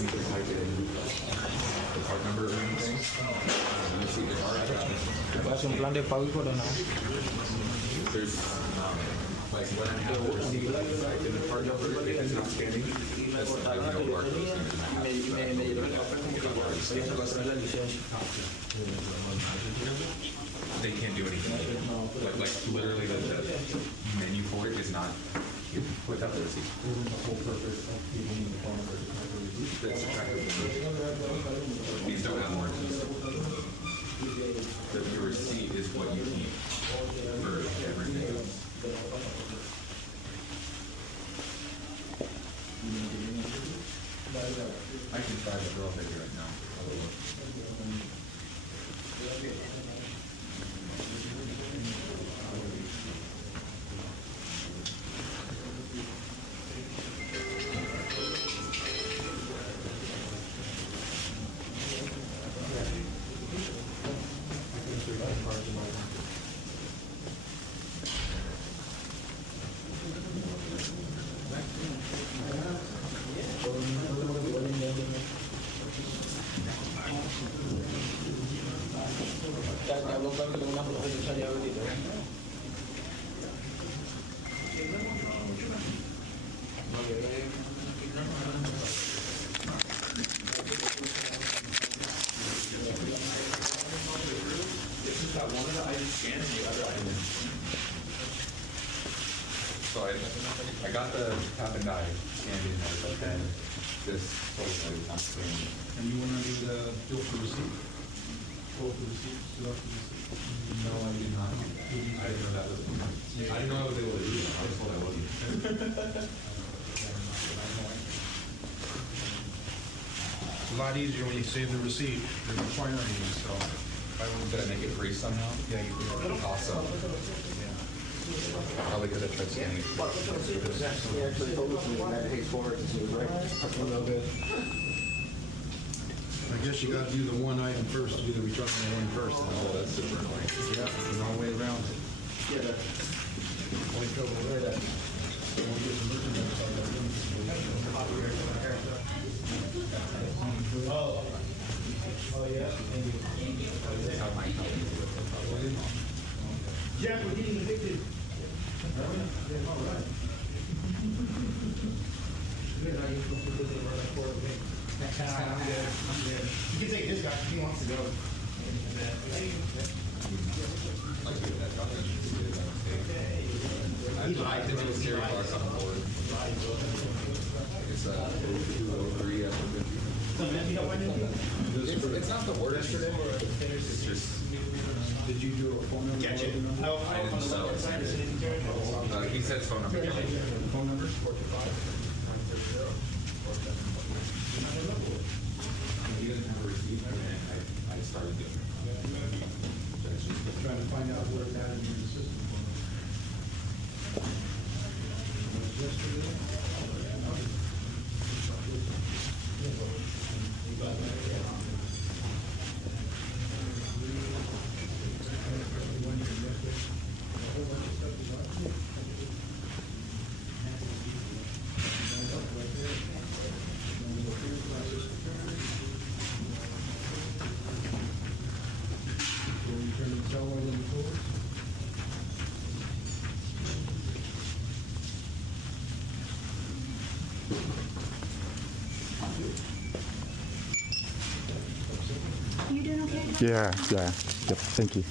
you can type it in the card number or anything. You see the card. ¿Hace un plan de pago y coordenado? There's like when I have the receipt, like in the card number, if it's not scanning, that's the no barcode. Me dieron el papel como que para hacer la licencia. They can't do anything. Like literally the menu for it is not here without the receipt. That's these don't have warranties. Your receipt is what you need for everything else. I can try to draw it right now. Ya habló con una profesora ya ahorita. So I got the tap and die scanned in there, but then this told me it's not scanned. And you want to do the bill for receipt? Bill for receipt, select the receipt. No, I did not. I didn't know that was. I didn't know I was able to do that. I was told I wasn't. It's a lot easier when you save the receipt, than requiring you, so. Did I make it free somehow? Yeah, you could. Awesome. Probably because I tried scanning it. He actually told us that pays for it, and he was right. A little bit. I guess you gotta do the one item first, do the return on the one first. Oh, that's super annoying. Yeah, there's no way around it. Only trouble there that. Jeff, we're getting evicted. I'm good. You can take this guy if he wants to go. I have to do a serial box on the board. It's 0203 after 50. It's not the worst. It's just. Did you do a phone number? Gotcha. No. I didn't sell it. He said his phone number. Phone number? He doesn't have a receipt, and I started doing it. Trying to find out where that is in the system. You doing okay? Yeah. Yep, thank you.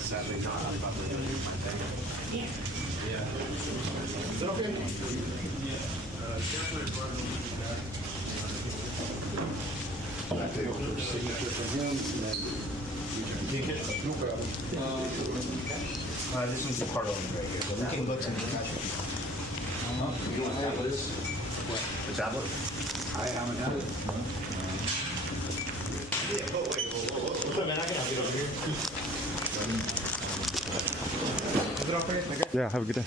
Sadly not, I'm probably doing my thing. Yeah. Is it okay? This one's a part of it right here. So we can look some. You want to have this? What? The tablet? I haven't had it. Yeah, oh, wait, whoa. Man, I can have it over here. Is it okay? Yeah, have a good day.